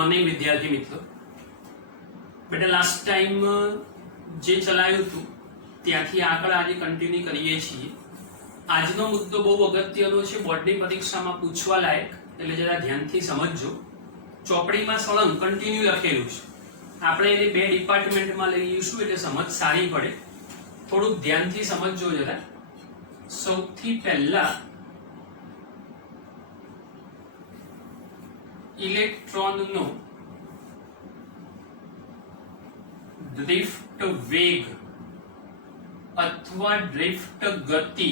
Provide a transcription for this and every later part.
Morning विद्यार्थी मित्रों। बेटा लास्ट टाइम जे चलाव्युं हतुं त्याथी आगळ आज कंटिन्यू करीए छीए। आजनो मुद्दो बहु अगत्यनो छे, बोर्डनी परीक्षामां पूछवा लायक, એટલે જરા ધ્યાનથી સમજજો। ચોપડીમાં સળંગ કન્ટિન્યુ લખેલું છે, આપણે એને બે ડિપાર્ટમેન્ટમાં લઈ લઈશું એટલે સમજ સારી પડે। થોડું ધ્યાનથી સમજજો જરા। સૌથી પહેલા ઇલેક્ટ્રોનનો ડ્રિફ્ટ વેગ अथवा ड्रिफ्ट गति,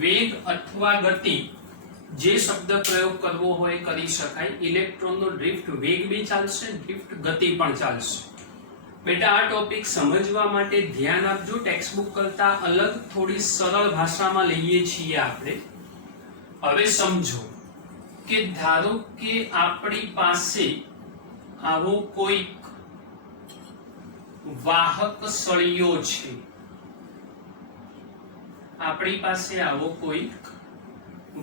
वेग अथवा गति जे शब्द प्रयोग करवो होय करी शकाय। इलेक्ट्रॉन नो ड्रिफ्ट वेग भी चालशे, ड्रिफ्ट गति पण चालशे। बेटा आ टॉपिक समझवा माटे ध्यान आपजो। टेक्स्ट बुक करता अलग थोड़ी सरल भाषामां लईए छीए आपणे। हवे समझो के धारो के आपणी पासे आवो कोईक वाहक सळियो छे, આપણી પાસે આવો કોઈક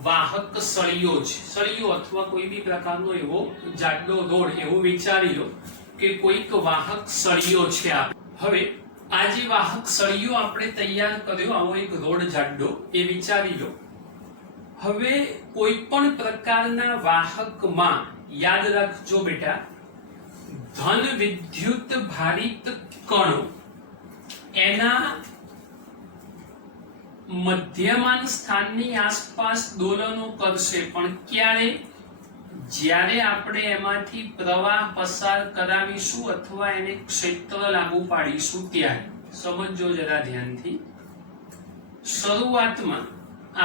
વાહક સળિયો છે। સળિયો અથવા કોઈ બી પ્રકારનો એવો જાડો રોડ એવો વિચારી લો કે કોઈક વાહક સળિયો છે। હવે આ જે વાહક સળિયો આપણે તૈયાર કર્યો, આવો એક રોડ જાડો એ વિચારી લો। હવે કોઈ પણ પ્રકારના વાહકમાં યાદ રાખજો બેટા, ધન વિદ્યુત ભારિત કણો એના मध्यमान स्थाननी आसपास दोलनो करशे, पण क्यारे? ज्यारे आपणे एमांथी प्रवाह पसार करावीशुं अथवा एने क्षेत्र लागू पाडीशुं त्यारे। समजજો जरा ध्यानथी। शरूआतमां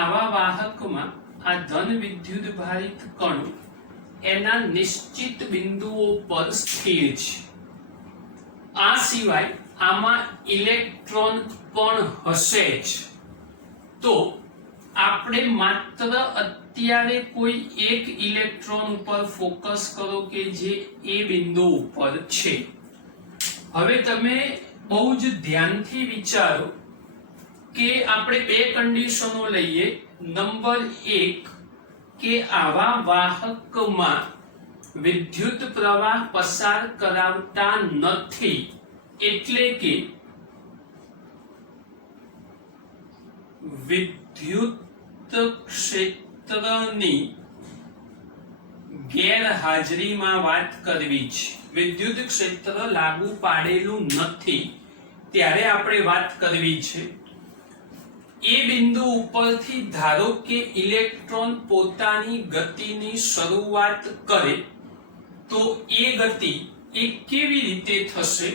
आवा वाहकमां आ धन विद्युत भारित कणो एना निश्चित बिंदुओ पर स्थिर छे। आ सिवाय आमां इलेक्ट्रॉन पण हशे ज। तो आपणे मात्र अत्यारे कोई एक इलेक्ट्रॉन पर फोकस करो के जे ए बिंदु पर छे। हवे तमे बहु ज ध्यानथी विचारो के आपणे बे कंडीशनो लईए। नंबर 1 के आवा वाहकमां विद्युत प्रवाह पसार करावता नथी, एटले के विद्युत क्षेत्रनी गैरहाजरीमां वात करवी छे। विद्युत क्षेत्र लागू पाडेलुं नथी त्यारे आपणे वात करवी छे। ए बिंदु उपरथी धारो के इलेक्ट्रॉन पोतानी गतिनी शरूआत करे तो ए गति ए केवी रीते थशे?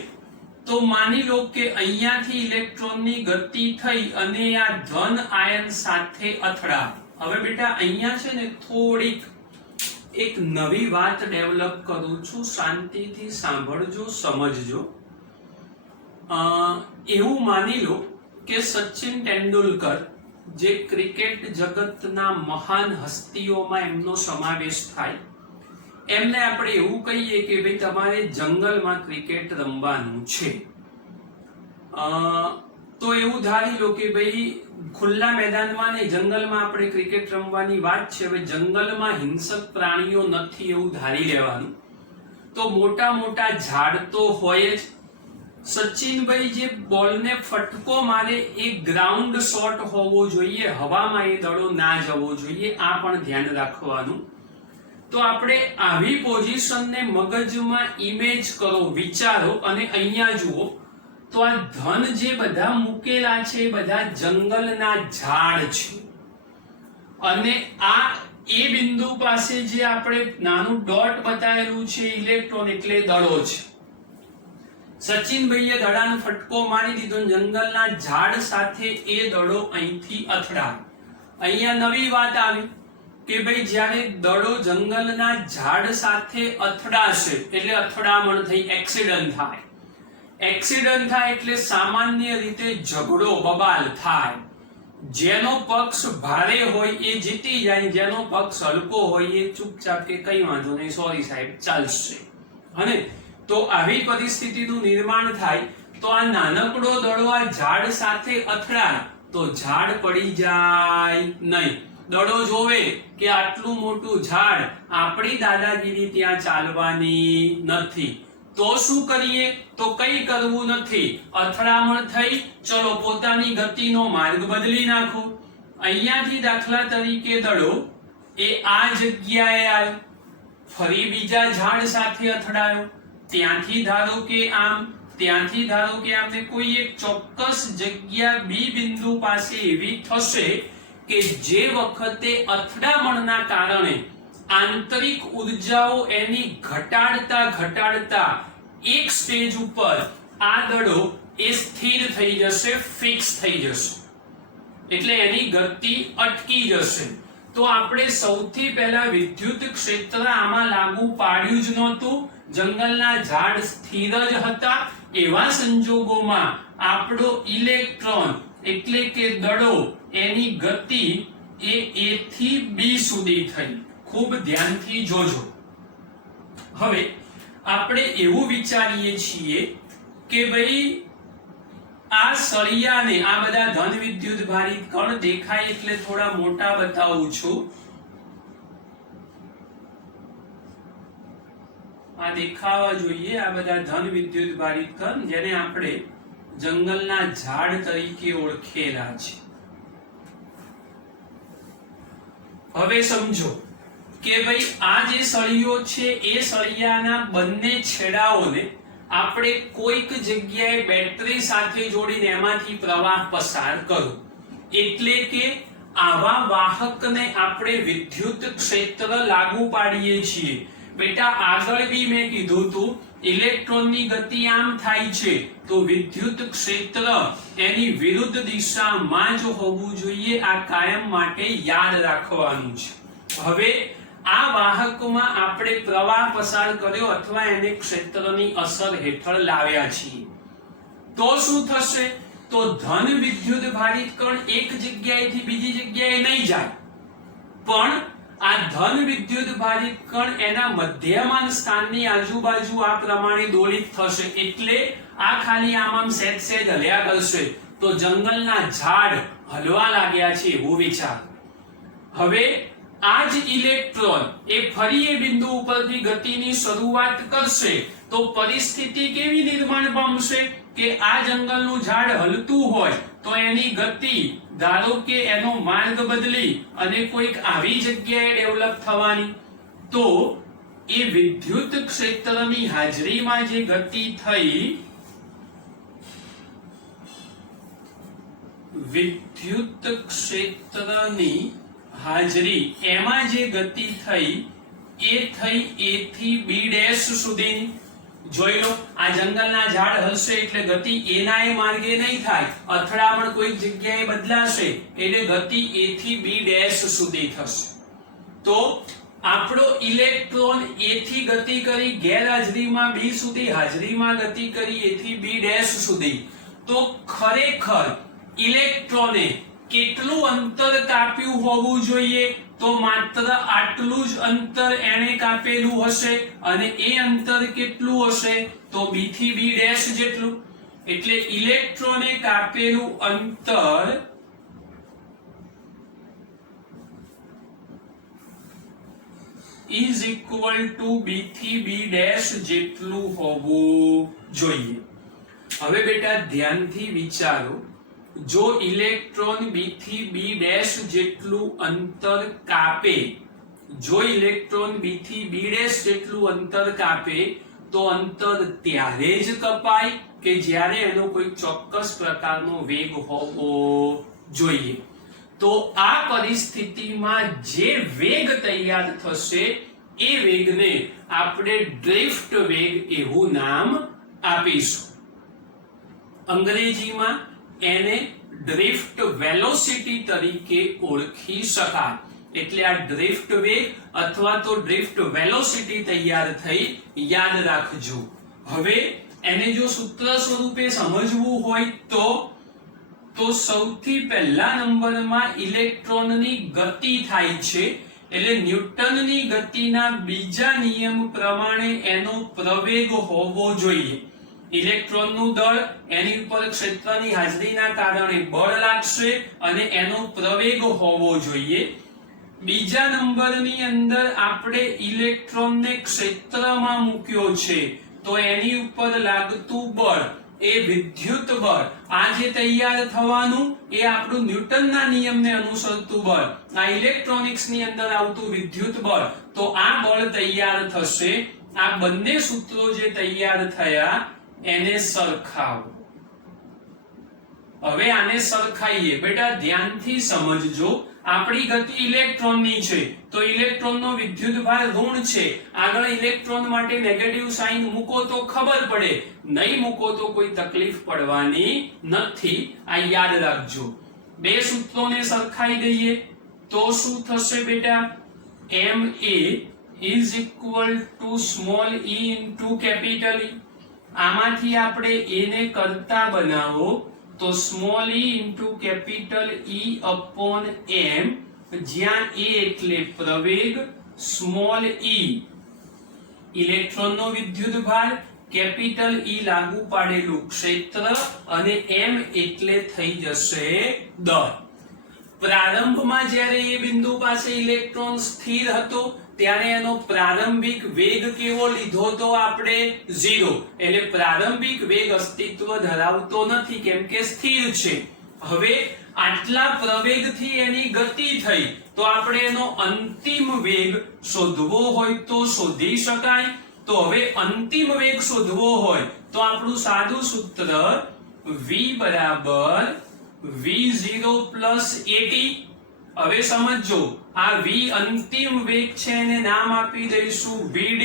तो मानी लो के अहींयाथी इलेक्ट्रॉननी गति थई अने आ धन आयन साथे अथड़ा। हवे बेटा अहींया छे ने थोड़ीक एक नवी वात डेवलप करूं छुं, शांतिथी सांभळजो, समजजो। एवुं मानी लो के सचिन तेंडुलकर जे क्रिकेट जगतना महान हस्तीओमां एमनो समावेश थाय, एमने આપણે એવું કહીએ કે ભાઈ તમારે જંગલમાં ક્રિકેટ રમવાનું છે। તો એવું ધારી લો કે ભાઈ ખુલ્લા મેદાનમાં ને જંગલમાં આપણે ક્રિકેટ રમવાની વાત છે। હવે જંગલમાં હિંસક પ્રાણીઓ નથી એવું ધારી લેવાનું। તો મોટા મોટા ઝાડ તો હોય જ। સચિનભાઈ જે બોલને ફટકો મારે એ ગ્રાઉન્ડ શોટ હોવો જોઈએ, હવામાં એ દડો ના જવો જોઈએ, આ પણ ધ્યાન રાખવાનું। तो आपणे आवी पोजीशन ने मगजमां इमेज करो, विचारो अने अहींया जुओ तो आ धन जे बधा मूकेला छे बधा जंगलना झाड़ छे अने आ ए बिंदु पासे जे आपणे नानु डॉट बतावेलुं छे इलेक्ट्रॉन एटले दड़ो छे। सचिन भाईए दड़ानो फटको मारी दीधो, जंगलना झाड़ साथे ए दड़ो અહીંથી અથડાય। અહીંયા નવી વાત આવી કે ભાઈ જ્યારે દડો જંગલના ઝાડ સાથે અથડાશે એટલે અથડામણ થઈ, એક્સિડન્ટ થાય। એક્સિડન્ટ થાય એટલે સામાન્ય રીતે ઝઘડો બબાલ થાય। જેનો પક્ષ ભારે હોય એ જીતી જાય, જેનો પક્ષ હલકો હોય એ ચૂપચાપ કે કઈ વાંધો નહીં, સોરી સાહેબ, ચાલશે। અને તો આવી પરિસ્થિતિનું નિર્માણ થાય તો આ નાનકડો દડો આ ઝાડ સાથે અથડાય તો ઝાડ પડી જાય નહીં, દડો જોવે કે આટલું મોટું ઝાડ, આપણી દાદાગીરી ત્યાં ચાલવાની નથી, તો શું કરીએ? તો કઈ કરવું નથી, અથડામણ થઈ, ચલો પોતાની ગતિનો માર્ગ બદલી નાખો. અહીંયાથી દાખલા તરીકે દડો એ આ જગ્યાએ આવ્યો, ફરી બીજા ઝાડ સાથે અથડાયો, ત્યાંથી ધારો કે આમ, ત્યાંથી ધારો કે આપણે કોઈ એક ચોક્કસ જગ્યા બી બિંદુ પાસે એવી થશે કે જે વખતે અથડામણના કારણે આંતરિક ઉર્જાઓ એની ઘટાડતા એક સ્ટેજ ઉપર આ દડો એ સ્થિર થઈ જશે, ફિક્સ થઈ જશે, એટલે એની ગતિ અટકી જશે. તો આપણે સૌથી પહેલા વિદ્યુત ક્ષેત્ર આમાં લાગુ પાડ્યું જ નહોતું, જંગલના ઝાડ સ્થિર જ હતા. એવા સંજોગોમાં આપણો ઇલેક્ટ્રોન એટલે કે દડો એની ગતિ એ A થી B સુધી થઈ. ખૂબ ધ્યાનથી જોજો. હવે આપણે એવું વિચારીએ છીએ કે ભાઈ આ સળિયાને, આ બધા ધન વિદ્યુત ભારિત કણ દેખાય એટલે થોડા મોટા બતાવું છું. આ દેખાવા જોઈએ, આ બધા ધન વિદ્યુત ભારિત કણ જેને આપણે જંગલના ઝાડ તરીકે ઓળખેલા છે. હવે સમજો કે ભાઈ આ જે સળિયો છે એ સળિયાના બંને છેડાઓને આપણે કોઈક જગ્યાએ બેટરી સાથે જોડીને એમાંથી પ્રવાહ પસાર કરો, એટલે કે આવા વાહકને આપણે વિદ્યુત ક્ષેત્ર લાગુ પાડીએ છીએ. બેટા આગળ બી મેં કીધું હતું, ઇલેક્ટ્રોનની ગતિ આમ થાય છે તો વિદ્યુત ક્ષેત્ર એની વિરુદ્ધ દિશામાં જ હોવું જોઈએ. આ કાયમ માટે યાદ રાખવાનું છે. હવે આ વાહકમાં આપણે પ્રવાહ પસાર કર્યો અથવા એને ક્ષેત્રની અસર હેઠળ લાવ્યા છીએ, તો શું થશે? તો ધન વિદ્યુત ભારિત કણ એક જગ્યાએથી બીજી જગ્યાએ નહીં જાય, પણ આ ધન વિદ્યુત ભારિત કણ એના મધ્યમાન સ્થાનની આજુબાજુ આ પ્રમાણે દોડિત થશે, એટલે આ ખાલી આમ સેજ હલ્યા કરશે તો જંગલના ઝાડ હલવા લાગ્યા છે એવું વિચાર. હવે આ જ ઇલેક્ટ્રોન એ ફરી એ બિંદુ ઉપરથી ગતિની શરૂઆત કરશે તો પરિસ્થિતિ કેવી નિર્માણ પામશે કે આ જંગલનું ઝાડ હલતું હોય તો એની ગતિ ધારો કે એનો માર્ગ બદલી અને કોઈક આવી જગ્યાએ ડેવલપ થવાની, તો એ વિદ્યુત ક્ષેત્રની હાજરીમાં જે ગતિ થઈ, વિદ્યુત ક્ષેત્રની હાજરી એમાં જે ગતિ થઈ એ થઈ A થી B ડેશ સુધીની. જોઈ લો, આ જંગલના ઝાડ હલશે એટલે ગતિ A ના એ માર્ગે નહીં થાય, અથડામણ કોઈક જગ્યાએ બદલાશે એટલે ગતિ A થી B ડેશ સુધી થશે. તો આપણો ઇલેક્ટ્રોન A થી ગતિ કરી ગેરહાજરીમાં B સુધી, હાજરીમાં ગતિ કરી A થી B ડેશ સુધી. તો ખરેખર ઇલેક્ટ્રોને કેટલું અંતર કાપ્યું હોવું જોઈએ? તો માત્ર આટલું જ અંતર એણે કાપેલું હશે, અને એ અંતર કેટલું હશે? તો B થી B ડેશ જેટલું. એટલે ઇલેક્ટ્રોને કાપેલું અંતર is equal to B થી B ડેશ જેટલું હોવું જોઈએ. હવે બેટા ધ્યાનથી વિચારો, જો ઇલેક્ટ્રોન B થી B ડેશ જેટલું અંતર કાપે, જો ઇલેક્ટ્રોન B થી B ડેશ જેટલું અંતર કાપે તો અંતર ત્યારે જ કપાય કે જ્યારે એનો કોઈ ચોક્કસ પ્રકારનો વેગ હોવો જોઈએ. તો આ પરિસ્થિતિમાં જે વેગ તૈયાર થશે એ વેગને આપણે ડ્રિફ્ટ વેગ એવું નામ આપીશું. અંગ્રેજીમાં એને ડ્રિફ્ટ વેલોસિટી તરીકે ઓળખી શકાય. એટલે આ ડ્રિફ્ટ વેગ અથવા તો ડ્રિફ્ટ વેલોસિટી તૈયાર થઈ, યાદ રાખજો. હવે એને જો સૂત્ર સ્વરૂપે સમજવું હોય તો સૌથી પહેલા નંબરમાં ઇલેક્ટ્રોનની ગતિ થાય છે, એટલે ન્યૂટનની ગતિના બીજા નિયમ પ્રમાણે એનો પ્રવેગ હોવો જોઈએ. ઇલેક્ટ્રોનનું દળ, એની ઉપર ક્ષેત્રની હાજરીના કારણે બળ લાગશે અને એનો પ્રવેગ હોવો જોઈએ. બીજા નંબરની અંદર આપણે ઇલેક્ટ્રોનને ક્ષેત્રમાં મૂક્યો છે તો એની ઉપર લાગતું બળ એ વિદ્યુત બળ, આ જે તૈયાર થવાનું એ આપણું ન્યૂટનના નિયમને અનુસરતું બળ, આ ઇલેક્ટ્રોનિક્સની અંદર આવતું વિદ્યુત બળ, તો આ બળ તૈયાર થશે. આ બંને સૂત્રો જે તૈયાર થયા એને સરખાવો. હવે આને સરખાઈએ. બેટા ધ્યાનથી સમજજો, આપણી ગતિ ઇલેક્ટ્રોનની છે તો ઇલેક્ટ્રોનનો વિદ્યુતભાર ઋણ છે. આગળ ઇલેક્ટ્રોન માટે નેગેટિવ સાઇન મૂકો તો ખબર પડે, નહીં મૂકો તો કોઈ તકલીફ પડવાની નથી. આ યાદ રાખજો. બે સૂત્રોને સરખાઈ દઈએ તો શું થશે બેટા? ma is equal to small e into capital E. આમાંથી આપણે a ને કરતા બનાવો તો small e into capital E upon m, જ્યાં a એટલે પ્રવેગ, સ્મોલ e ઇલેક્ટ્રોનનો વિદ્યુતભાર, કેપિટલ E લાગુ પાડેલું ક્ષેત્ર અને m એટલે થઈ જશે દર. પ્રારંભમાં જ્યારે એ બિંદુ પાસે ઇલેક્ટ્રોન સ્થિર હતો ત્યારે એનો પ્રારંભિક વેગ કેવો લીધો તો આપણે 0, એટલે પ્રારંભિક વેગ અસ્તિત્વ ધરાવતો નથી કેમ કે સ્થિર છે. હવે આટલા પ્રવેગથી એની ગતિ થઈ તો આપણે એનો અંતિમ વેગ શોધવો હોય તો શોધી શકાય. તો હવે અંતિમ વેગ શોધવો હોય તો આપણું સાદું સૂત્ર v બરાબર v0 પ્લસ at. હવે સમજો, આ v અંતિમ વેગ છે એને નામ આપી દઈશું vd.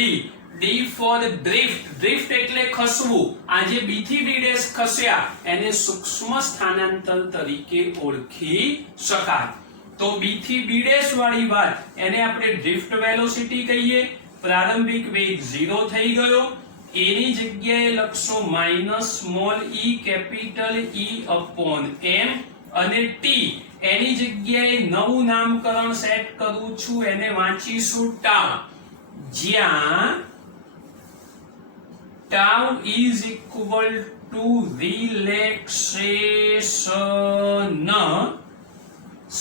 d for drift. Drift એટલે ખસવું. આ જે b થી b' ખસ્યા એને સૂક્ષ્મ સ્થાનાંતર તરીકે ઓળખી શકાય. તો b થી b' વાળી વાત એને આપણે ડ્રિફ્ટ વેલોસિટી કહીએ. પ્રારંભિક વેગ 0 થઈ ગયો, એની જગ્યાએ લખશો minus small e capital E upon m, અને t એની જગ્યાએ નવું નામકરણ સેટ કરું છું, એને વાંચીશું ટાઉ, જ્યાં tau is equal to relaxation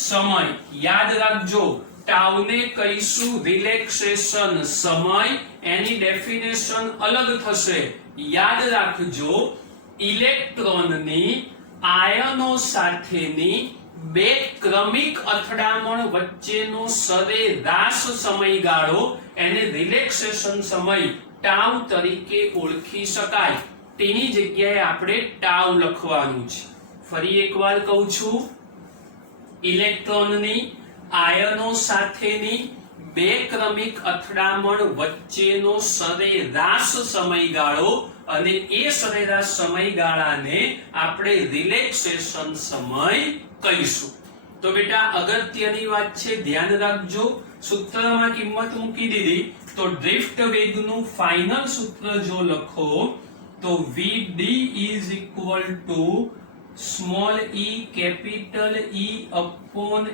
સમય. યાદ રાખજો, ટાઉને કહીશું રિલેક્સેશન સમય, એની ડેફિનેશન અલગ થશે. યાદ રાખજો, ઇલેક્ટ્રોનની આયનો સાથેની બે ક્રમિક અથડામણ વચ્ચેનો સરેરાશ સમયગાળો એને રિલેક્સેશન સમય ટાઉ તરીકે ઓળખી શકાય. તેની જગ્યાએ આપણે ટાઉ લખવાનું છે. ફરી એકવાર કહું છું, ઇલેક્ટ્રોનની આયનો સાથેની બે ક્રમિક અથડામણ વચ્ચેનો સરેરાશ સમયગાળો અને એ સરેરાશ સમયગાળાને આપણે રિલેક્સેશન સમય કહીશું. તો બેટા અગત્યની વાત છે, ધ્યાન રાખજો. સૂત્રમાં કિંમત મૂકી દીધી તો ડ્રિફ્ટ વેગનું ફાઇનલ સૂત્ર જો લખો તો vd is equal to small e capital E upon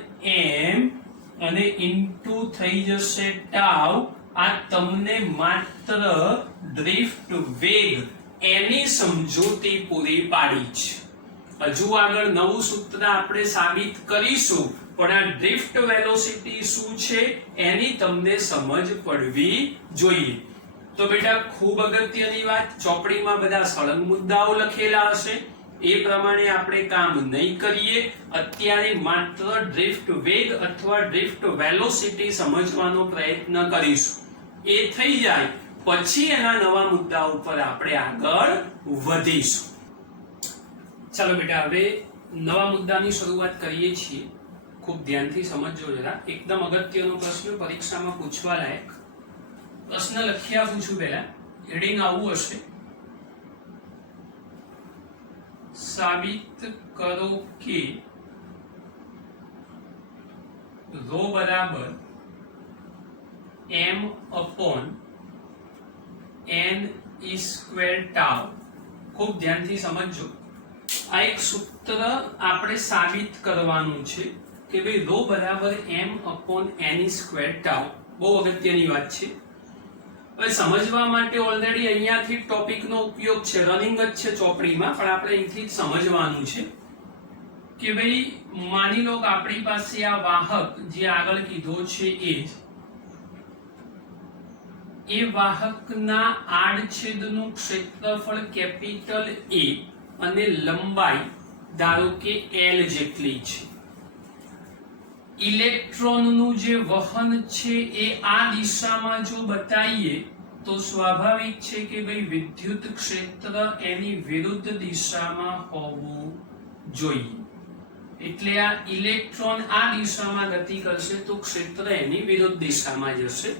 m અને ઇન્ટુ થઈ જશે ટાઉ. આ તમને માત્ર ડ્રિફ્ટ વેગ એની સમજૂતી પૂરી પાડી છે. હજુ આગળ નવું સૂત્ર આપણે સાબિત કરીશું, પણ આ ડ્રિફ્ટ વેલોસિટી શું છે એની તમને સમજ પડવી જોઈએ. તો બેટા ખૂબ અગત્યની વાત, ચોપડીમાં બધા સળંગ મુદ્દાઓ લખેલા હશે, એ પ્રમાણે આપણે કામ નહીં કરીએ. અત્યારે માત્ર ડ્રિફ્ટ વેગ અથવા ડ્રિફ્ટ વેલોસિટી સમજવાનો પ્રયત્ન કરીશું. એ થઈ જાય પછી એના નવા મુદ્દા ઉપર આપણે આગળ વધીશું. ચાલો બેટા, હવે નવા મુદ્દાની શરૂઆત કરીએ છીએ. ખૂબ ધ્યાનથી સમજજો જરા. એકદમ અગત્યનો પ્રશ્ન, પરીક્ષામાં પૂછવા લાયક પ્રશ્ન લખી આપું છું. પહેલા હેડિંગ આવું હશે: સાબિત કરો કે રો બરાબર m upon n square tau. ખૂબ ધ્યાનથી સમજજો. આ એક સૂત્ર આપણે સાબિત કરવાનું છે કે ભાઈ રો બરાબર m upon n square tau. બહુ અગત્યની વાત છે. હવે સમજવા માટે ઓલરેડી અહીંયાથી ટોપિકનો ઉપયોગ છે, રનિંગ જ છે ચોપડીમાં, પણ આપણે અહીંથી જ સમજવાનું છે. કે ભાઈ માની લો કે આપણી પાસે આ વાહક જે આગળ કીધો છે એ વાહકના આડછેદનું ક્ષેત્રફળ કેપિટલ A અને લંબાઈ ધારો કે L જેટલી છે. ઇલેક્ટ્રોનનું જે વહન છે એ આ દિશામાં જો બતાવીએ તો સ્વાભાવિક છે કે ભાઈ વિદ્યુત ક્ષેત્ર એની વિરુદ્ધ દિશામાં હોવું જોઈએ. એટલે આ ઇલેક્ટ્રોન આ દિશામાં ગતિ કરશે તો ક્ષેત્ર એની વિરુદ્ધ દિશામાં જશે.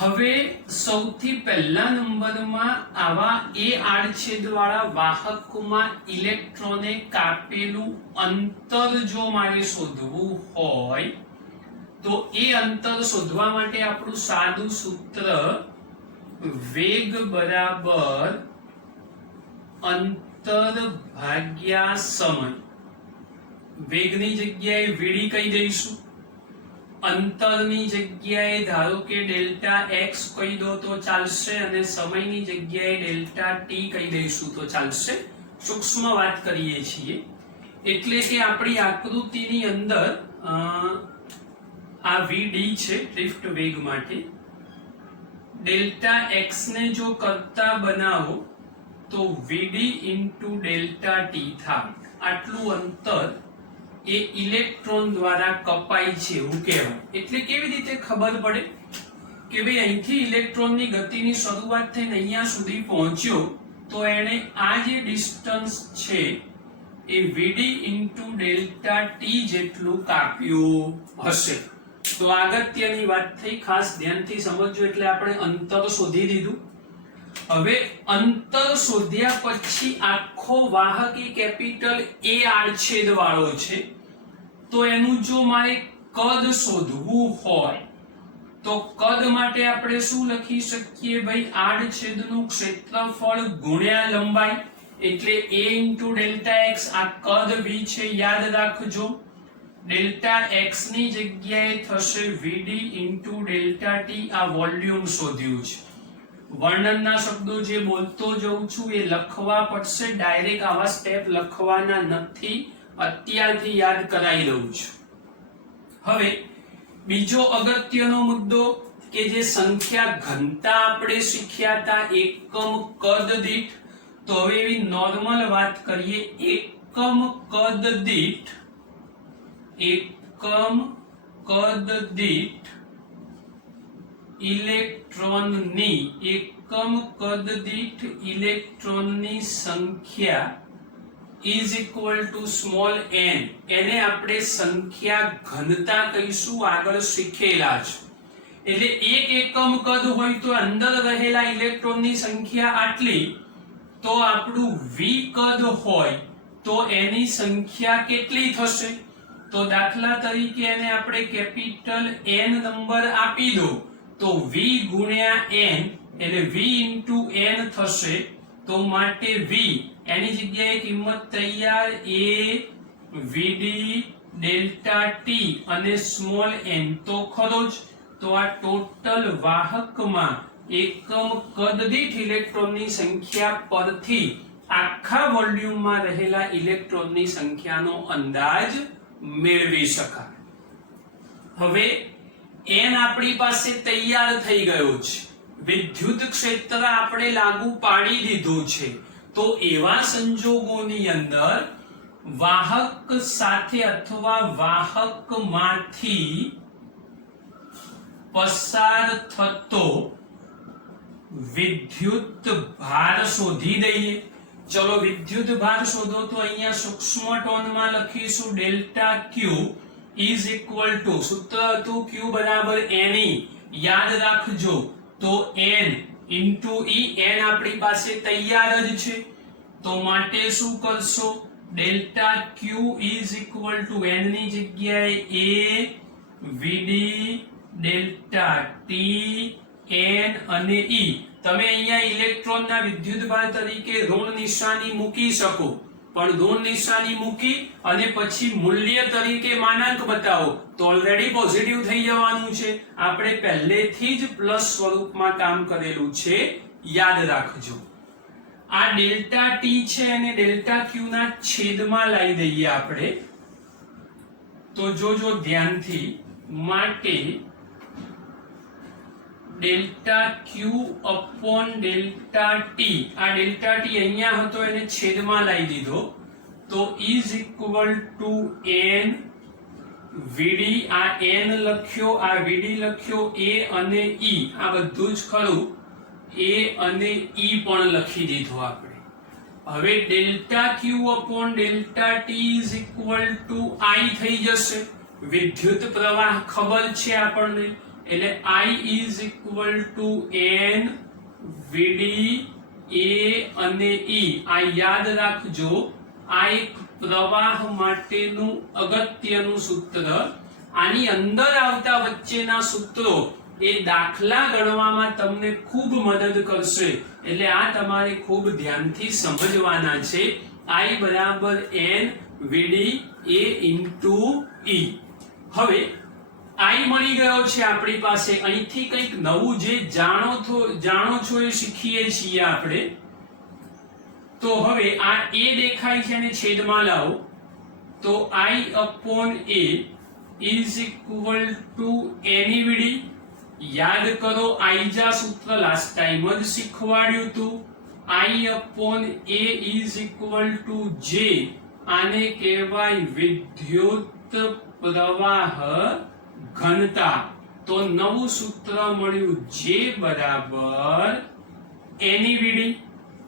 હવે સૌથી પહેલા નંબરમાં આવા એ આડછેદવાળા વાહકમાં ઇલેક્ટ્રોને કાપેલું અંતર જો મારે શોધવું હોય તો એ અંતર શોધવા માટે આપણું સાદું સૂત્ર વેગ બરાબર અંતર ભાગ્યા સમય. વેગની જગ્યાએ વીડી કહી દઈશું, અંતરની જગ્યાએ ધારો કે ડેલ્ટા x કહી દો તો ચાલશે અને સમયની જગ્યાએ ડેલ્ટા t કહી દઈશું તો ચાલશે. સૂક્ષ્મ વાત કરીએ છીએ એટલે કે આપણી આકૃતિની અંદર આ vd છે ડ્રિફ્ટ વેગ માટે. ડેલ્ટા x ને જો કરતા બનાવો તો vd into ડેલ્ટા t થાય. આટલું અંતર એ ઇલેક્ટ્રોન દ્વારા કપાય છે એવું કહેવાય. એટલે કેવી રીતે ખબર પડે કે ભાઈ અહીંથી ઇલેક્ટ્રોનની ગતિની શરૂઆત થઈને અહીંયા સુધી પહોંચ્યો તો એને આ જે ડિસ્ટન્સ છે એ vd into ડેલ્ટા t જેટલું કાપ્યું હશે. તો અગત્યની વાત થઈ, ખાસ ધ્યાનથી સમજજો. એટલે આપણે અંતર શોધી દીધું. હવે અંતર શોધ્યા પછી આખો વાહક એ કેપિટલ A આડછેદ વાળો છે તો એનું જો મારે કદ શોધવું હોય તો કદ માટે આપણે શું લખી શકીએ ભાઈ? આડછેદનું ક્ષેત્રફળ ગુણ્યા લંબાઈ એટલે A into ડેલ્ટા x. આ કદ v છે યાદ રાખજો. ડેલ્ટા x ની જગ્યાએ થશે vd into ડેલ્ટા t. આ વોલ્યુમ શોધ્યું છે. વર્ણનના શબ્દો જે બોલતો જઉં છું એ લખવા પડશે. ડાયરેક્ટ આવા સ્ટેપ લખવાના નથી, અત્યારથી યાદ કરાવી દઉં છું. હવે બીજો અગત્યનો મુદ્દો કે જે સંખ્યા ઘનતા આપણે શીખ્યા હતા એકમ કદ દીઠ. તો હવે એવી નોર્મલ વાત કરીએ. એકમ કદ દીઠ ઇલેક્ટ્રોનની સંખ્યા is equal to small n. એને આપણે સંખ્યા ઘનતા કહીશું, આગળ શીખેલા છે. એટલે એક એકમ કદ હોય તો અંદર રહેલા ઇલેક્ટ્રોનની સંખ્યા આટલી, તો આપણું v કદ હોય તો એની સંખ્યા કેટલી થશે? તો દાખલા તરીકે એને આપણે કેપિટલ n નંબર આપી દો તો v ગુણ્યા n એટલે v into n થશે. તો માટે v એની જગ્યાએ કિંમત તૈયાર a vd ડેલ્ટા t અને સ્મોલ n તો ખરો જ. તો આ ટોટલ વાહકમાં એકમ કદ દીઠ ઇલેક્ટ્રોનની સંખ્યા પરથી આખા વોલ્યુમમાં રહેલા ઇલેક્ટ્રોનની સંખ્યાનો અંદાજ મેળવી શકાય. હવે n આપણી પાસે તૈયાર થઈ ગયો છે, વિદ્યુત ક્ષેત્ર આપણે લાગુ પાડી દીધું છે. તો એવા સંજોગોની અંદર વાહક સાથે અથવા વાહકમાંથી પસાર થતો વિદ્યુત ભાર શોધી દઈએ. ચલો વિદ્યુત ભાર શોધો તો અહીંયા સૂક્ષ્મ ટોનમાં લખીશું delta q is equal to સૂત્ર હતું q બરાબર ne. યાદ રાખજો. તો n into e. n આપણી પાસે તૈયાર જ છે તો માટે શું કરશો? Delta q is equal to n ની જગ્યાએ a vd delta t n અને e. તમે અહીંયા ઇલેક્ટ્રોનના વિદ્યુતભાર તરીકે ઋણ નિશાની મૂકી શકો, પણ ઋણ નિશાની મૂકી અને પછી મૂલ્ય તરીકે માનાંક બતાવો તો ઓલરેડી પોઝિટિવ થઈ જવાનું છે. આપણે પહેલેથી જ પ્લસ સ્વરૂપમાં કામ કરેલું છે, યાદ રાખજો. આ ડેલ્ટા ટી છે અને ડેલ્ટા ક્યુ ના છેદમાં લઈ દઈએ આપણે, તો જોજો ધ્યાનથી, માટે ડેલ્ટા ક્યુ અપોન ડેલ્ટા ટી, આ ડેલ્ટા ટી અહીંયા હતો એને છેદમાં લઈ દીધો, તો ઇઝ ઇક્વલ ટુ n વીડી, આ n લખ્યો, આ વીડી લખ્યો, a અને e, આ બધું જ ખરું, a અને e પણ લખી દીધું આપણે. હવે delta Q upon delta T is equal two i થઈ જશે. વિદ્યુત પ્રવાહ ખબર છે આપણને, એટલે i is equal to n VD a અને e. આ યાદ રાખજો, આ એક પ્રવાહ માટેનું અગત્યનું સૂત્ર. આની અંદર આવતા વચ્ચેના સૂત્રો એ દાખલા ગણવામાં તમને ખૂબ મદદ કરશે, એટલે આ તમારે ખૂબ ધ્યાનથી સમજવાના છે. i બરાબર n VD a into e. હવે i મળી ગયો છે આપણી પાસે. અહીંથી કંઈક નવું જે જાણો છો એ શીખીએ છીએ આપણે. તો હવે આ a દેખાય છે અને છેદમાં લાવો, તો i upon a is equal to N E V D. યાદ કરો, આઈજા સૂત્ર લાસ્ટ ટાઈમ જ શીખવાડ્યું હતું. i upon a is equal two j, આને કહેવાય વિદ્યુત પ્રવાહ ઘનતા. તો નવું સૂત્ર મળ્યું, j બરાબર એની વીડી.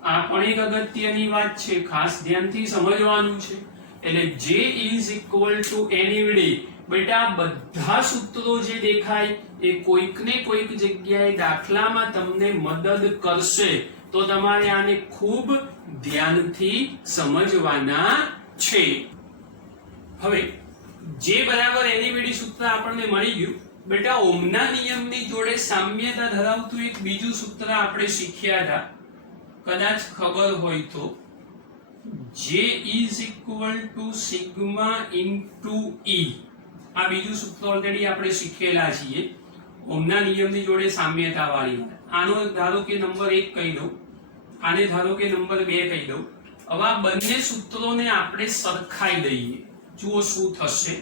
આ પણ એક અગત્યની વાત છે, ખાસ ધ્યાનથી સમજવાનું છે. એટલે j is equal to N E વીડી. બેટા બધા સૂત્રો જે દેખાય એ કોઈક ને કોઈક જગ્યાએ દાખલામાં તમને મદદ કરશે, તો તમારે આને ખૂબ ધ્યાનથી સમજવાના છે. હવે j બરાબર એની વીડી સૂત્ર આપણને મળી ગયું. બેટા ઓહમના નિયમની જોડે સામ્યતા ધરાવતું એક બીજું સૂત્ર આપણે શીખ્યા હતા, કદાચ ખબર હોય તો, J is equal to sigma into E. આ બીજું સૂત્ર ઓલરેડી આપણે શીખેલા છીએ, ઓહમના નિયમની જોડે સામ્યતા વાળી. આનો ધારો કે નંબર 1 કહી દઉં, આને ધારો કે નંબર 2 કહી દઉં. હવે આ બંને સૂત્રોને આપણે સરખાઈ દઈએ. જુઓ શું થશે.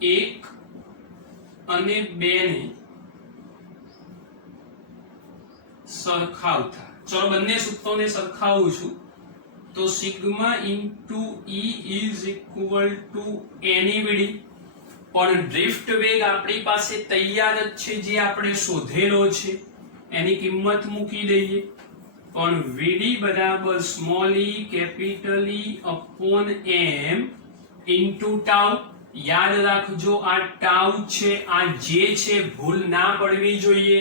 1 અને 2 ને સરખાવતા, ચલો બંને સૂત્રોને સરખાવું છું, તો sigma into E is equal to N E V D. પણ ડ્રિફ્ટ વેગ આપણી પાસે તૈયાર જ છે, જે આપણે શોધેલો છે, એની કિંમત મૂકી દઈએ. પણ વીડી બરાબર સ્મોલ ઈ કેપિટલ ઈ અપોન એમ ઇન્ટુ ટાઉ. યાદ રાખજો, આ ટાઉ છે, આ જે છે, ભૂલ ના પડવી જોઈએ.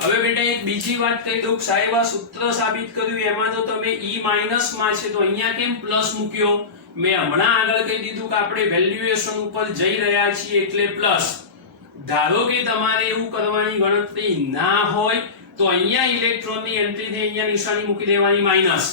હવે બેટા એક બીજી વાત કહી દઉં, સાહેબ આ સૂત્ર સાબિત કર્યું એમાં તો તમે e માઈનસ માં છે, તો અહીંયા કેમ પ્લસ મૂક્યો? મેં હમણાં આગળ કહી દીધું કે આપણે વેલ્યુએશન ઉપર જઈ રહ્યા છીએ એટલે પ્લસ. ધારો કે તમારે એવું કરવાની ગણતરી ના હોય તો અહીંયા ઇલેક્ટ્રોનની એન્ટ્રી થઈ, અહીંયા નિશાની મૂકી દેવાની માઈનસ.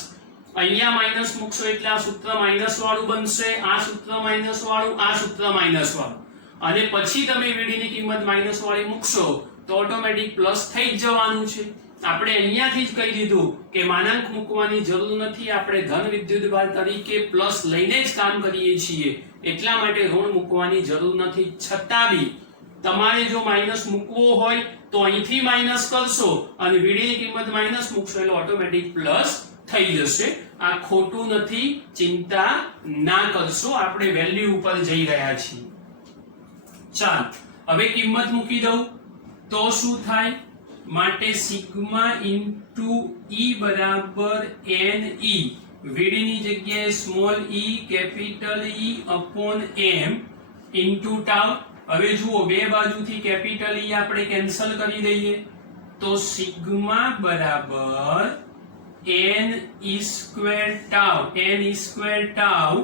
અહીંયા માઈનસ મૂકશો એટલે આ સૂત્ર માઈનસ વાળું બનશે, આ સૂત્ર માઈનસ વાળું, આ સૂત્ર માઈનસ વાળું, અને પછી તમે વીડી ની કિંમત માઈનસ વાળી મૂકશો તો ઓટોમેટિક પ્લસ થઈ જ જવાનું છે. આપણે અહીંયાથી જ કહી દીધું કે માનાંક મૂકવાની જરૂર નથી, આપણે ધન વિદ્યુતભાર તરીકે પ્લસ લઈને જ કામ કરીએ છીએ, એટલા માટે ઋણ મૂકવાની જરૂર નથી. છતાં બી તમારે જો માઈનસ મૂકવો હોય તો અહીંથી માઈનસ કરશો અને વીડી ની કિંમત માઈનસ મૂકશો એટલે ઓટોમેટિક પ્લસ થઈ જશે. આ ખોટું નથી, ચિંતા ના કરશો, આપણે વેલ્યુ ઉપર જઈ રહ્યા છીએ. ચાલ હવે કિંમત મૂકી દઉં તો શું થાય? માટે સિગ્મા ઇન્ટુ ઈ બરાબર એન ઈ, વીડી ની જગ્યાએ સ્મોલ ઈ કેપિટલ ઈ અપોન એમ ઇન્ટુ ટાઉ. હવે જુઓ, બે બાજુથી કેપિટલ ઈ આપણે કેન્સલ કરી દઈએ, તો સિગ્મા બરાબર n e square tau, n e square tau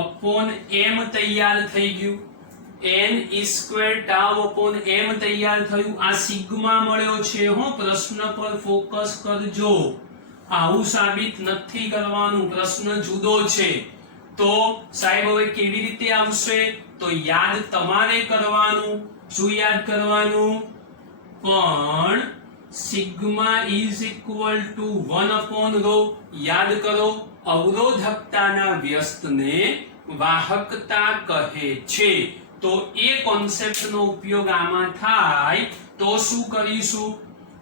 upon m તૈયાર થઈ ગયું. n e square tau upon m તૈયાર થયું. આ સિગ્મા મળ્યો છે હો, પ્રશ્ન પર ફોકસ કરજો. આવું સાબિત નથી કરવાનું, પ્રશ્ન જુદો છે. તો સાહેબ હવે કેવી રીતે આવશે? તો યાદ તમારે કરવાનું. શું યાદ કરવાનું? પણ sigma is equal to 1 upon rho. યાદ કરો, અવરોધકતાના વ્યસ્તને વાહકતા કહે છે. તો એ કોન્સેપ્ટનો ઉપયોગ આમાં થાય તો શું કરીશું?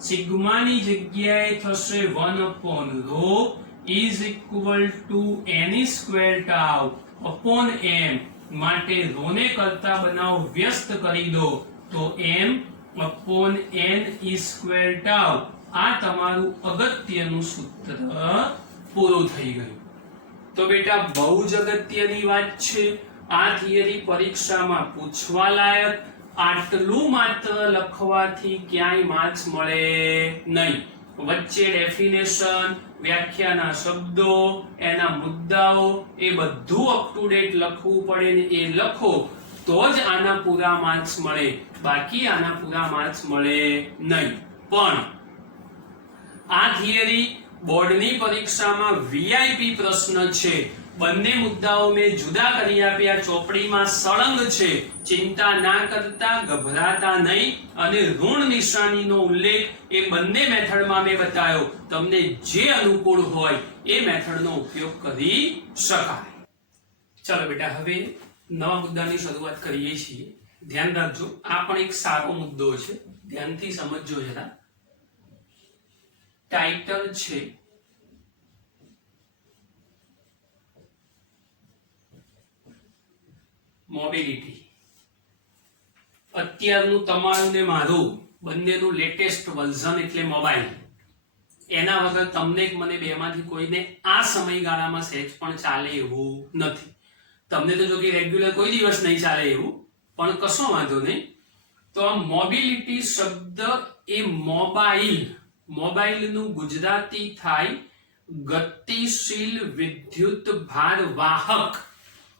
સિગ્માની જગ્યાએ થશે 1 upon rho is equal to n square tau upon m. માટે રો ને કરતા બનાવો, વ્યસ્ત કરી દો તો m upon n square tau. આ તમારું અગત્યનું સૂત્ર પૂરું થઈ ગયું. તો બેટા બહુ જ અગત્યની વાત છે. આ થિયરી પરીક્ષામાં પૂછવા લાયક. આટલું માત્ર લખવાથી ક્યાંય માર્ક્સ મળે નહીં. વચ્ચે ડેફિનેશન, વ્યાખ્યાના શબ્દો, એના મુદ્દાઓ એ બધું અપ ટુ ડેટ લખવું પડે ને એ લખો તો જ આના પૂરા માર્ક્સ મળે, બાકી આના પૂરા માર્ક્સ મળે નહીં. પણ આ થિયરી બોર્ડની પરીક્ષામાં વીઆઈપી પ્રશ્ન છે. બંને મુદ્દાઓ મેં જુદા કરી આપ્યા, ચોપડીમાં સળંગ છે. ચિંતા ના કરતા, ગભરાતા નહીં. અને ઋણ નિશાનીનો ઉલ્લેખ એ બંને મેથડમાં મેં બતાવ્યો. તમને જે અનુકૂળ હોય એ મેથડનો ઉપયોગ કરી શકાય. ચાલો બેટા, હવે નવા મુદ્દાની શરૂઆત કરીએ છીએ. ધ્યાન રાખજો, આ પણ એક સારો મુદ્દો છે, ધ્યાનથી સમજજો જરા. ટાઇટલ છે મોબિલિટી. અત્યારનું તમારું ને મારું બંનેનું લેટેસ્ટ વર્ઝન એટલે મોબાઈલ. એના વગર તમને મને બેમાંથી કોઈને આ સમયગાળામાં સહેજ પણ ચાલે એવું નથી. તમને તો જો કે રેગ્યુલર કોઈ દિવસ નહીં ચાલે એવું, પણ કશો વાંધો નહીં. તો આ મોબિલિટી શબ્દ એ મોબાઈલનું ગુજરાતી થાય ગતિશીલ વિદ્યુત ભાર વાહક.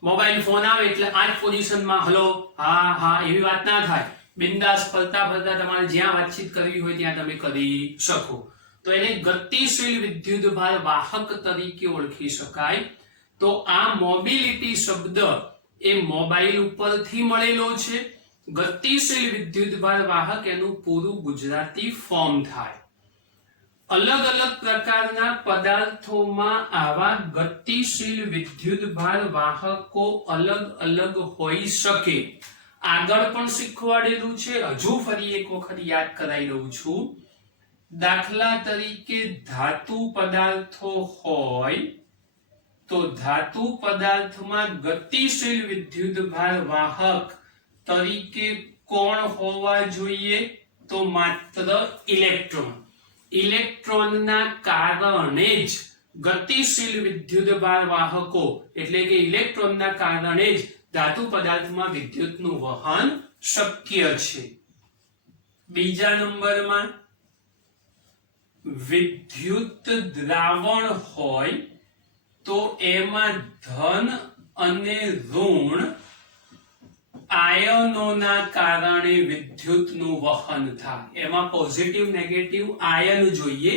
મોબાઈલ ફોન આવે એટલે આ જ પોઝિશનમાં હલો હા હા એવી વાત ના થાય. બિંદાસ ફરતા ફરતા તમારે જ્યાં વાતચીત કરવી હોય ત્યાં તમે કરી શકો. તો એને ગતિશીલ વિદ્યુત ભાર વાહક તરીકે ઓળખી શકાય. તો આ મોબિલિટી શબ્દ એ મોબાઈલ ઉપરથી મળેલો છે. ગતિશીલ વિદ્યુત ભાર વાહક એનું પૂરું ગુજરાતી ફોર્મ થાય. અલગ અલગ પ્રકારના પદાર્થોમાં આવા ગતિશીલ વિદ્યુતભાર વાહકો અલગ અલગ હોઈ શકે. આગળ પણ શીખવાડેલું છે, હજુ ફરી એક વખત યાદ કરાવી દઉં છું. દાખલા તરીકે ધાતુ પદાર્થો હોય તો ધાતુ પદાર્થમાં ગતિશીલ વિદ્યુતભાર વાહક તરીકે કોણ હોવા જોઈએ? તો માત્ર ઇલેક્ટ્રોન. ઇલેક્ટ્રોનના કારણે જ ગતિશીલ વિદ્યુતભાર વાહકો એટલે કે ઇલેક્ટ્રોનના કારણે જ ધાતુ પદાર્થમાં વિદ્યુતનું વહન શક્ય છે. બીજા નંબરમાં વિદ્યુત દ્રાવણ હોય તો એમાં ધન અને ઋણ આયનોના કારણે વિદ્યુતનું વહન થાય. એમાં પોઝિટિવ નેગેટિવ આયન જોઈએ.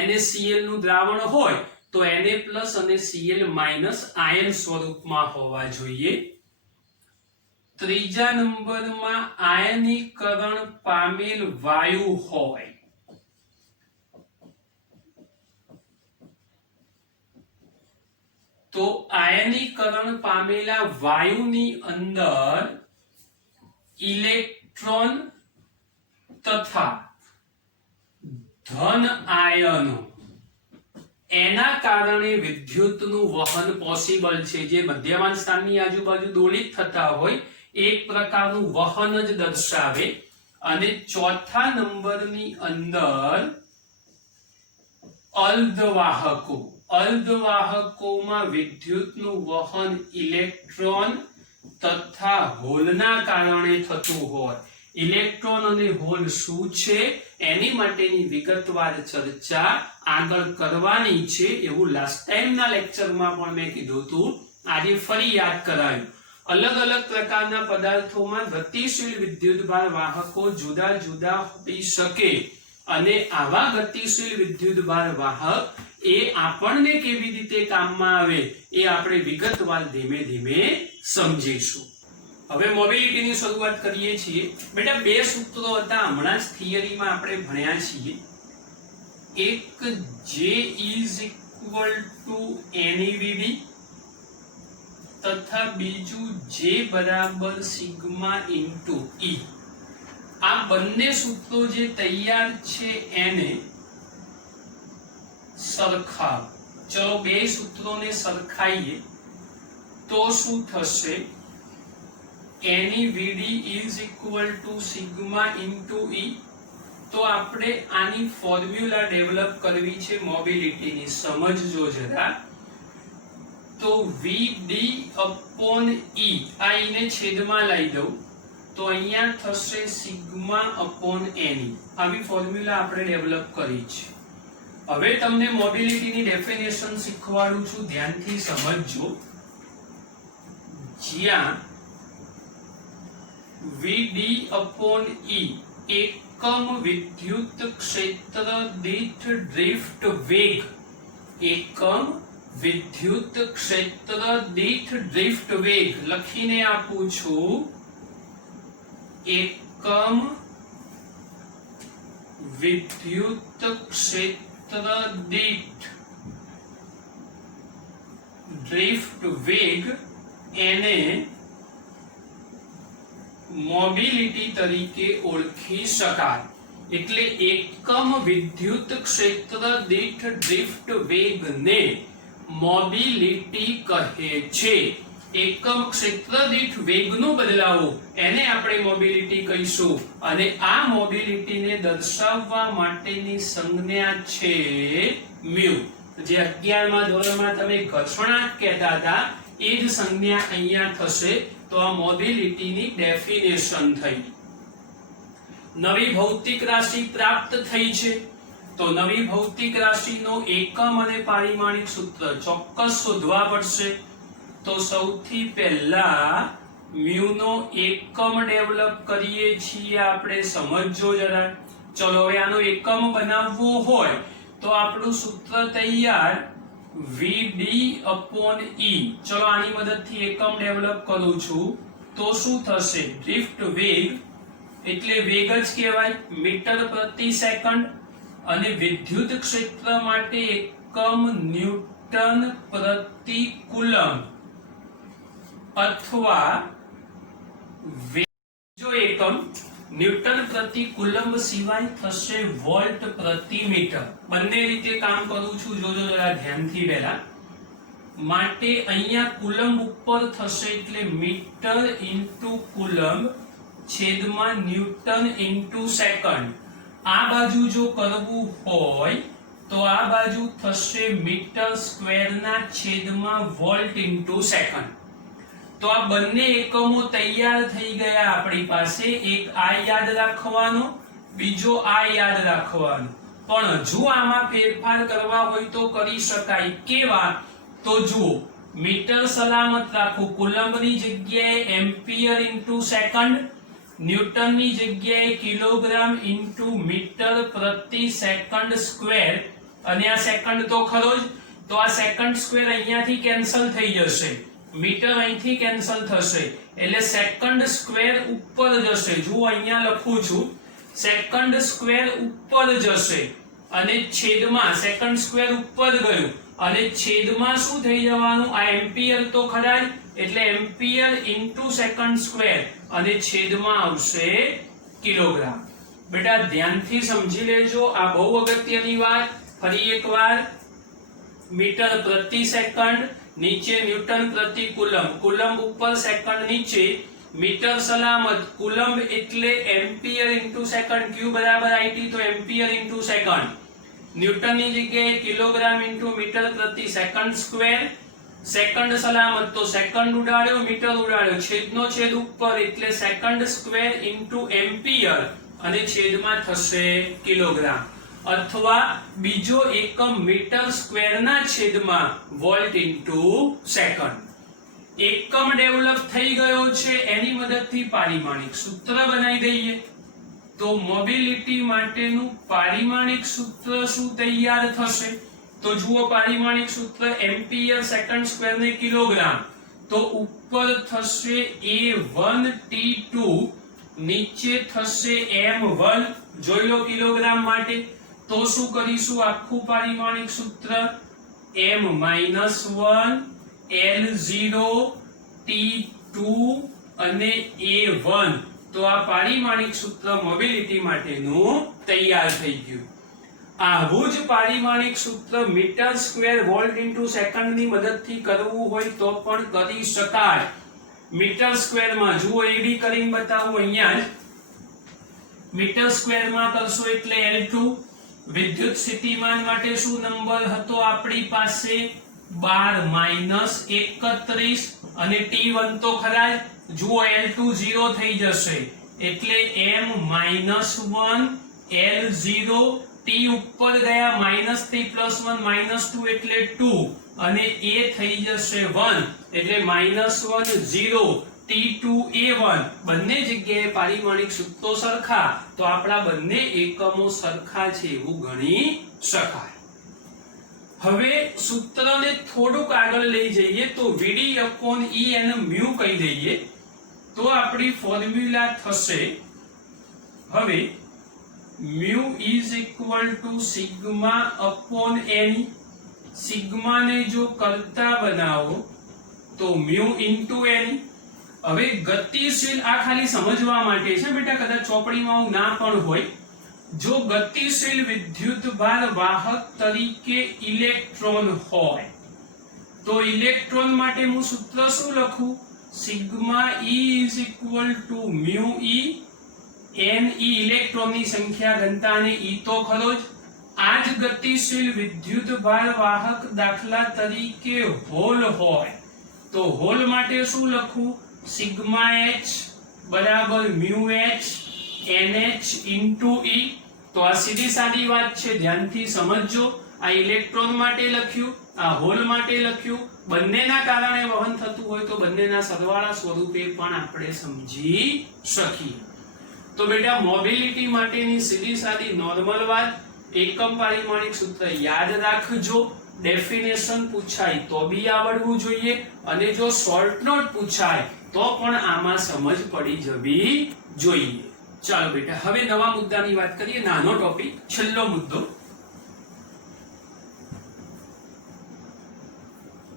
NaCl નું દ્રાવણ હોય તો Na+ અને Cl- આયન સ્વરૂપમાં હોવા જોઈએ. ત્રીજા નંબરમાં આયનીકરણ પામેલ વાયુ હોય તો આયનીકરણ પામેલા વાયુની અંદર ઇલેક્ટ્રોન તથા ધન આયનો એના કારણે વિદ્યુતનું વહન પોસિબલ છે. જે મધ્યમાન સ્થાનની આજુબાજુ દોલિત થતા હોય એક પ્રકારનું વહન જ દર્શાવે. અને ચોથા નંબરની અંદર અર્ધવાહકો. અર્ધવાહકોમાં વિદ્યુતનું વહન ઇલેક્ટ્રોન તથા હોલના કારણે થતું હોય. ઇલેક્ટ્રોન અને હોલ શું છે એની માટેની વિગતવાર ચર્ચા આગળ કરવાની છે, એવું લાસ્ટ ટાઈમના લેક્ચરમાં પણ મેં કીધું હતું. આજે ફરી યાદ કરાયું. અલગ અલગ પ્રકારના પદાર્થોમાં ગતિશીલ વિદ્યુતભાર વાહકો જુદા જુદા હોઈ શકે અને આવા ગતિશીલ વિદ્યુતભાર વાહક એ આપણને કેવી રીતે કામમાં આવે એ આપણે વિગતવાર ધીમે ધીમે સમજીશું. હવે મોબિલિટીની શરૂઆત કરીએ છીએ। બેટા બે સૂત્રો હતા હમણાં જ થિયરીમાં આપણે ભણ્યા છીએ। એક J is equal two NEVD તથા બીજું J બરાબર સિગ્મા ઇન્ટુ E। આ બંને સૂત્રો જે તૈયાર છે એને સરખાવ। ચલો બે સૂત્રોને સરખાઈએ તો શું થશે? NEVD is equal to sigma into E। તો આપણે આની ફોર્મ્યુલા ડેવલપ કરવી છે મોબિલિટીની, સમજજો જરા। તો VD upon E, આ E ને છેદમાં લઈ દઉં તો અહીંયા થશે સિગ્મા upon NE। આવી ફોર્મ્યુલા આપણે ડેવલપ કરી છે। હવે તમને મોબિલિટીની ડેફિનેશન શીખવાડું છું, ધ્યાનથી સમજજો। જ્યાં VD upon E એકમ વિદ્યુત ક્ષેત્ર દીઠ ડ્રિફ્ટ વેગ, એકમ વિદ્યુત ક્ષેત્ર દીઠ ડ્રિફ્ટ વેગ લખીને આપું છું। એકમ વિદ્યુત ક્ષેત્ર દીઠ ડ્રિફ્ટ વેગ એને મોબિલિટી તરીકે ઓળખી શકાય। એટલે એકમ વિદ્યુત ક્ષેત્ર દીઠ ડ્રિફ્ટ વેગને મોબિલિટી કહે છે। એકમ ક્ષેત્ર દીઠ વેગનો બદલાવો એને આપણે મોબિલિટી કહીશું। અને આ મોબિલિટીને દર્શાવવા માટેની સંજ્ઞા છે મ્યુ। જે 11મા ધોરણમાં તમે ઘર્ષણાંક કહેતા હતા એ જ સંજ્ઞા અહીંયા થશે। તો આ મોબિલિટીની ડેફિનેશન થઈ। નવી ભૌતિક રાશિ પ્રાપ્ત થઈ છે તો નવી ભૌતિક રાશિનો એકમ અને પારિમાણિક સૂત્ર ચોક્કસ શોધવા પડશે। તો સૌથી પહેલા મ્યુ નો એકમ ડેવલપ કરીએ છીએ આપણે, સમજજો જરા। ચલો હવે આનો એકમ બનાવવો હોય તો આપણું સૂત્ર તૈયાર VD upon E। ચલો આની મદદથી એકમ ડેવલપ કરું છું તો શું થશે? ડ્રિફ્ટ વેગ એટલે વેગ જ કહેવાય, મીટર પ્રતિ સેકન્ડ। અને વિદ્યુત ક્ષેત્ર માટે એકમ ન્યૂટન પ્રતિ કુલમ અથવા જો એકમ ન્યૂટન પ્રતિ કુલમ સિવાય થશે વોલ્ટ પ્રતિ મીટર। બંને રીતે કામ કરું છું, જોજો જરા ધ્યાનથી પહેલા। માટે અહીંયા કુલમ ઉપર થશે એટલે મીટર ઇન્ટુ કુલમ છેદમાં ન્યૂટન ઇન્ટુ સેકન્ડ। આ બાજુ જો કરવું હોય તો આ બાજુ થશે મીટર સ્ક્વેરના છેદમાં વોલ્ટ ઇન્ટુ સેકન્ડ। તો આ બંને એકમો તૈયાર થઈ ગયા આપણી પાસે। એક આ યાદ રાખવાનો, બીજો આ યાદ રાખવાનો। પણ જો આમાં ફેરફાર કરવા હોય તો કરી શકાય। કેવા? તો જુઓ, મીટર સલામત રાખો, કુલમ્બની જગ્યાએ એમ્પિયર ઇન્ટુ સેકન્ડ, ન્યૂટનની જગ્યાએ કિલોગ્રામ ઇન્ટુ મીટર પ્રતિ સેકન્ડ સ્ક્વેર। અને આ સેકન્ડ તો ખરો જ, તો આ સેકન્ડ સ્ક્વેર અહીંયાથી કેન્સલ થઈ જશે, મીટર અહીંથી કેન્સલ થશે એટલે સેકન્ડ સ્ક્વેર ઉપર જશે। જો અહીંયા લખું છું સેકન્ડ સ્ક્વેર ઉપર જશે અને છેદમાં સેકન્ડ સ્ક્વેર ઉપર ગયું અને છેદમાં શું થઈ જવાનું? આ એમ્પિયર તો ખરા જ એટલે એમ્પિયર ઇન્ટુ સેકન્ડ સ્ક્વેર અને છેદમાં આવશે કિલોગ્રામ। બેટા ધ્યાનથી સમજી લેજો, આ બહુ અગત્યની વાત। ફરી એકવાર, મીટર પ્રતિ સેકન્ડ નીચે ન્યૂટન પ્રતિ કુલમ, કુલમ ઉપર સેકન્ડ નીચે, મીટર સલામત, કુલમ એટલે એમ્પિયર ઇન્ટુ સેકન્ડ, ક્યુ બરાબર IT તો એમ્પિયર ઇન્ટુ સેકન્ડ, ન્યૂટનની જગ્યાએ કિલોગ્રામ ઇન્ટુ મીટર પ્રતિ સેકન્ડ સ્ક્વેર, સેકન્ડ સલામત તો સેકન્ડ ઉડાડ્યો, મીટર ઉડાડ્યો, છેદનો છેદ ઉપર એટલે સેકન્ડ સ્ક્વેર ઇન્ટુ એમ્પિયર અને છેદમાં થશે કિલોગ્રામ। અથવા બીજો એકમ મીટર સ્ક્વેરના છેદમાં વોલ્ટ ઇન્ટુ સેકન્ડ। એકમ ડેવલપ થઈ ગયો છે, એની મદદથી પારિમાણિક સૂત્ર બનાવી દઈએ। તો મોબિલિટી માટેનું પારિમાણિક સૂત્ર શું તૈયાર થશે? તો જુઓ પારિમાણિક સૂત્ર એમ્પિયર સેકન્ડ સ્ક્વેર ને કિલોગ્રામ, તો ઉપર થશે A1T2, નીચે થશે M1. જોઈ લો કિલોગ્રામ માટે. તો શું કરીશું? આખું પારિમાણિક સૂત્ર M-1 L0 T2 અને A1. તો આ પારિમાણિક સૂત્ર મોબિલિટી માટેનું તૈયાર થઈ ગયું. આવું જ પારિમાણિક સૂત્ર metre square volt into second ની મદદથી કરવું હોય તો પણ કરી શકાય. મીટર સ્ક્વેર માં જુઓ, એ બી કરીને બતાવું અહીંયા જ. મીટર સ્ક્વેર માં કરશો એટલે L2. વિદ્યુત સ્થિતિમાન માટે શું નંબર હતો આપણી પાસે? 12 - 31 અને T1 તો ખરા જ. જુઓ L2 0 થઈ જશે એટલે M-1 L0. T ઉપર ગયા -3 +1 -2 એટલે 2 અને A થઈ જશે 1 એટલે -1 0 T2 A1. બંને જગ્યાએ પારિમાણિક સૂત્રો સરખા, તો આપણા બંને એકમો સરખા છે એવું ગણી શકાય. હવે સૂત્રને થોડુંક આગળ લઈ જઈએ તો VD/E અને μ કહી દઈએ તો આપણી ફોર્મ્યુલા થશે. હવે mu is equal to sigma upon n. Sigma ને જો કરતા બનાવો તો mu into n. હવે ગતિશીલ, આ ખાલી સમજવા માટે છે બેટા, કદાચ ચોપડીમાં ના પણ હોય. જો ગતિશીલ વિદ્યુતભાર વાહક તરીકે ઇલેક્ટ્રોન હોય તો ઇલેક્ટ્રોન માટે હું સૂત્ર શું લખું? Sigma E is equal to mu E. n e ઇલેક્ટ્રોનની સંખ્યા ઘનતા અને E તો ખરો જ. આ જ ગતિશીલ વિદ્યુતભાર વાહક દાખલા તરીકે હોલ હોય તો હોલ માટે શું લખું? સિગ્મા H બરાબર mu H NH into E. તો આ સીધી સાદી વાત છે, ધ્યાનથી સમજજો. આ ઇલેક્ટ્રોન માટે લખ્યું, આ હોલ માટે લખ્યું. બંનેના કારણે વહન થતું હોય તો બંનેના સરવાળા સ્વરૂપે પણ આપણે સમજી શકીએ. તો બેટા મોબિલિટી માટેની સીધી સાદી નોર્મલ વાત, એકમ પારિમાણિક સૂત્ર યાદ રાખજો. ડેફિનેશન પૂછાય તો બી આવડવું જોઈએ અને જો શોર્ટ નોટ પૂછાય તો પણ આમાં સમજ પડી જવી જોઈએ. ચાલો બેટા હવે નવા મુદ્દાની વાત કરીએ. નાનો ટોપિક, છેલ્લો મુદ્દો.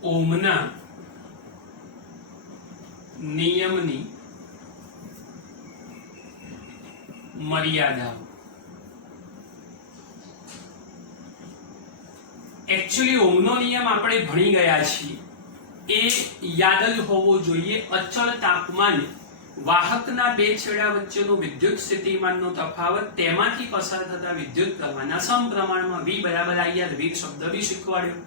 ઓહમના નિયમની મર્યાદા. એકચ્યુઅલી ઓહમનો નિયમ આપણે ભણી ગયા છીએ, એ યાદ જ હોવો જોઈએ. અચળ તાપમાને વાહકના બે છેડા વચ્ચેનો વિદ્યુત સ્થિતિમાનનો તફાવત, તેમાંથી પસાર થતા વિદ્યુત પ્રવાહના સમપ્રમાણમાં V બરાબર IR. V શબ્દ બી શીખવાડ્યો.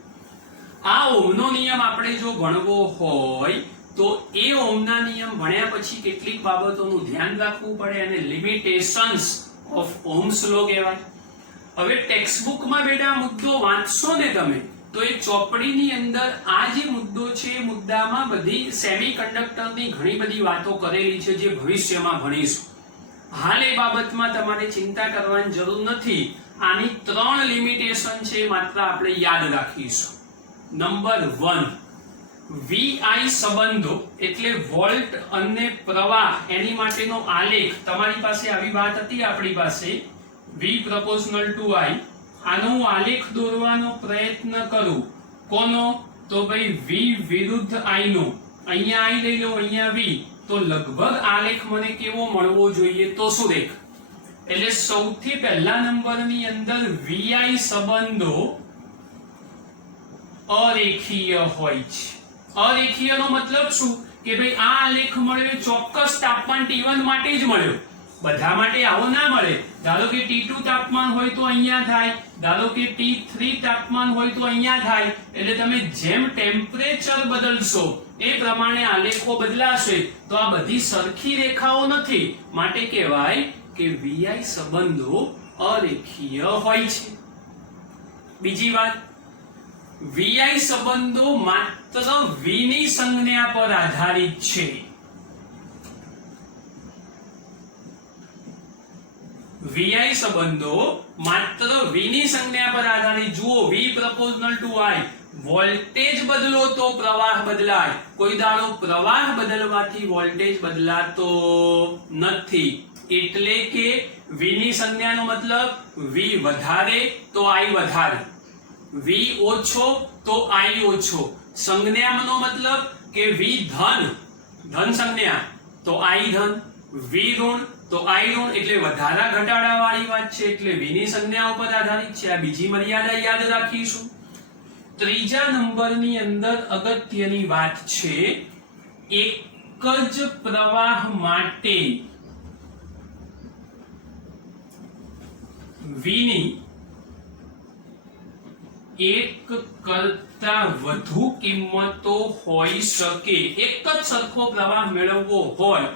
આ ઓહમનો નિયમ આપણે જો ભણવો હોય તો એ ઓહમના નિયમ ભણ્યા પછી કેટલીક બાબતોનું ધ્યાન રાખવું પડે અને લિમિટેશન્સ ઓફ ઓહ્મ્સ લો કહેવાય. હવે ટેક્સ્ટબુકમાં બેટા મુદ્દો વાંચશો ને તમે તો એ ચોપડીની અંદર આ જે મુદ્દો છે એ મુદ્દામાં બધી સેમિકન્ડક્ટરની ઘણી બધી વાતો કરેલી છે જે ભવિષ્યમાં ભણીશું. હાલ એ બાબતમાં તમારે ચિંતા કરવાની જરૂર નથી. આની 3 લિમિટેશન છે, માત્ર આપણે યાદ રાખીશું. નંબર 1, VI સંબંધો એટલે વોલ્ટ અને પ્રવાહ એની માટેનો આલેખ. તમારી પાસે આવી વાત હતી આપણી પાસે, V proportional to I. આનો આલેખ દોરવાનો પ્રયત્ન કરું. કોનો? તો ભાઈ V વિરુદ્ધ I નો. અહીંયા I લઈ લો, અહીંયા V. તો લગભગ આલેખ મને કેવો મળવો જોઈએ? તો શું દેખ? એટલે સૌથી પહેલા નંબરની અંદર VI સંબંધો અરેખીય હોય છે. અરેખીયનો મતલબ શું? કે ભાઈ આ આલેખ મળ્યો ચોક્કસ તાપમાન T1 માટે જ મળ્યો, બધા માટે આવો ના મળે. ધારો કે T2 તાપમાન હોય તો અહીંયા થાય, ધારો કે T3 તાપમાન હોય તો અહીંયા થાય. એટલે તમે જેમ ટેમ્પરેચર બદલશો એ પ્રમાણે આલેખો બદલાશે. તો આ બધી સરખી રેખાઓ નથી, માટે કહેવાય કે VI સંબંધો અરેખીય હોય છે. બીજી વાત, VI સંબંધો માત્ર V ની સંજ્ઞા પર આધારિત છે. VI સંબંધો માત્ર V ની સંજ્ઞા પર આધારિત. જુઓ V proportional to I, voltage બદલો તો પ્રવાહ બદલાય, કોઈ દાડો પ્રવાહ બદલવાથી વોલ્ટેજ બદલાતો નથી. એટલે કે V ની સંજ્ઞાનો મતલબ V વધારે તો I વધારે, V ઓછો તો I ઓછો. સંજ્ઞાનો મતલબ કે V ધન, ધન સંજ્ઞા તો I ધન, V ઋણ તો I ઋણ. એટલે વધારા ઘટાડા વાળી વાત છે, એટલે V ની સંજ્ઞા ઉપર આધારિત છે. આ બીજી મર્યાદા યાદ રાખીશું. ત્રીજા નંબરની અંદર અગત્યની વાત છે, એક જ પ્રવાહ માટે V ની એક કરતા વધુ કિંમતો હોઈ શકે. એક જ સરખો પ્રવાહ મેળવવો હોય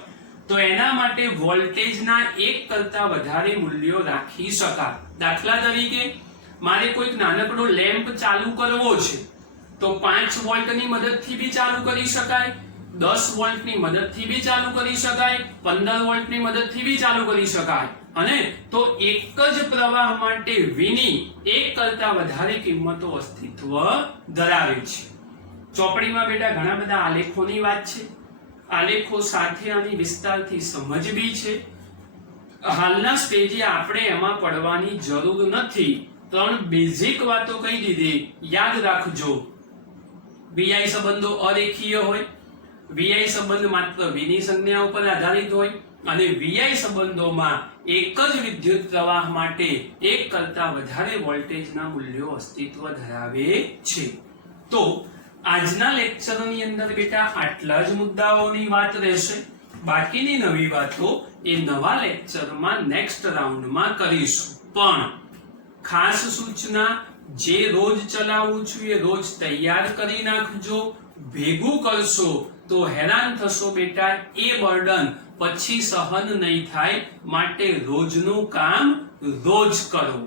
તો એના માટે વોલ્ટેજના એક કરતા વધારે મૂલ્યો રાખી શકાય. દાખલા તરીકે મારે કોઈક નાનકડો લેમ્પ ચાલુ કરવો છે તો 5 વોલ્ટની મદદથી બી ચાલુ કરી શકાય, 10 વોલ્ટની મદદથી બી ચાલુ કરી શકાય, 15 વોલ્ટની મદદથી બી ચાલુ કરી શકાય. અને તો એક જ પ્રવાહ માટે V ની એક કરતા વધારે કિંમતો અસ્તિત્વ ધરાવે છે. ચોપડીમાં બેટા ઘણા બધા આલેખોની વાત છે, આલેખો સાથે આની વિસ્તારથી સમજવી છે. હાલના સ્ટેજે આપણે એમાં પડવાની જરૂર નથી. 3 બેઝિક વાતો કહી દીધી, યાદ રાખજો. VI સંબંધો અરેખીય હોય, VI સંબંધ માત્ર V ની સંજ્ઞા ઉપર આધારિત હોય, અને VI સંબંધોમાં એક જ વિદ્યુત પ્રવાહ માટે એક કરતા વધારે વોલ્ટેજના મૂલ્યો અસ્તિત્વ ધરાવે છે. તો આજના લેક્ચરની અંદર બેટા આટલા જ મુદ્દાઓની વાત રહેશે. બાકીની નવી વાતો એ નવા લેક્ચરમાં નેક્સ્ટ રાઉન્ડમાં કરીશું. પણ ખાસ સૂચના, જે રોજ ચલાવું છું એ રોજ તૈયાર કરી નાખજો. ભેગું કરશો તો હેરાન થશો બેટા, એ બર્ડન પછી સહન નહીં થાય. માટે રોજનું કામ રોજ કરો.